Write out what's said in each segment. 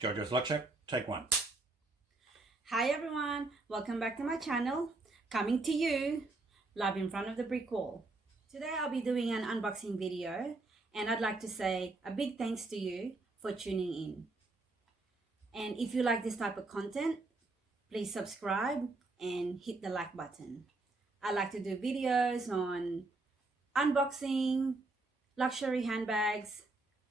Jojo's Luck Shack, take one. Hi everyone, welcome back to my channel. Coming to you live in front of the brick wall. Today I'll be doing an unboxing video and I'd like to say a big thanks to you for tuning in. And if you like this type of content, please subscribe and hit the like button. I like to do videos on unboxing, luxury handbags,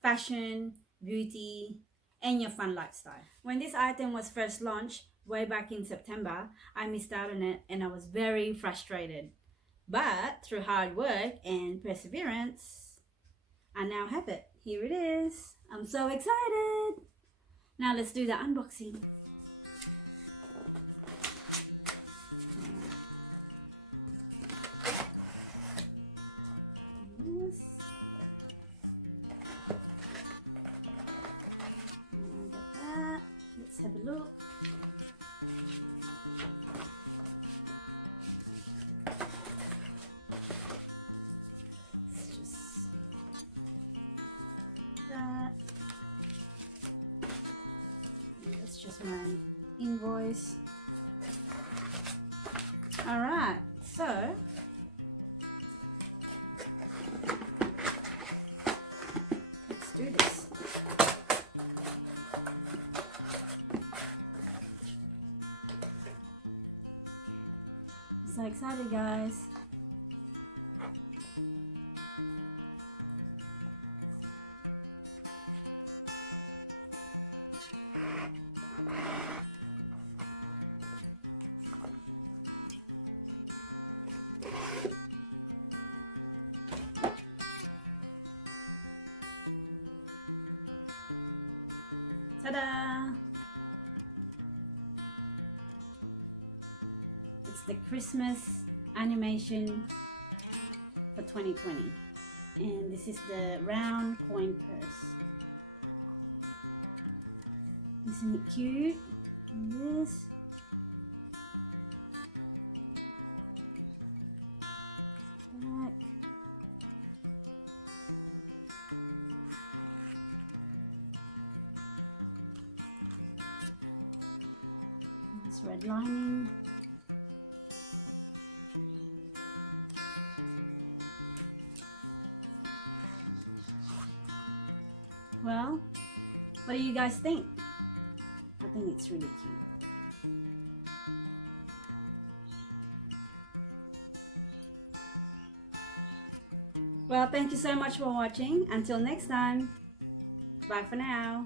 fashion, beauty, and your fun lifestyle. When this item was first launched way back in September, I missed out on it and I was very frustrated. But through hard work and perseverance, I now have it. Here it is. I'm so excited. Now let's do the unboxing. Alright, so let's do this. So excited, guys. Ta-da! It's the Christmas animation for 2020. And this is the round coin purse. Isn't it cute? This. Well, what do you guys think? I think it's really cute. Well, thank you so much for watching. Until next time, bye for now.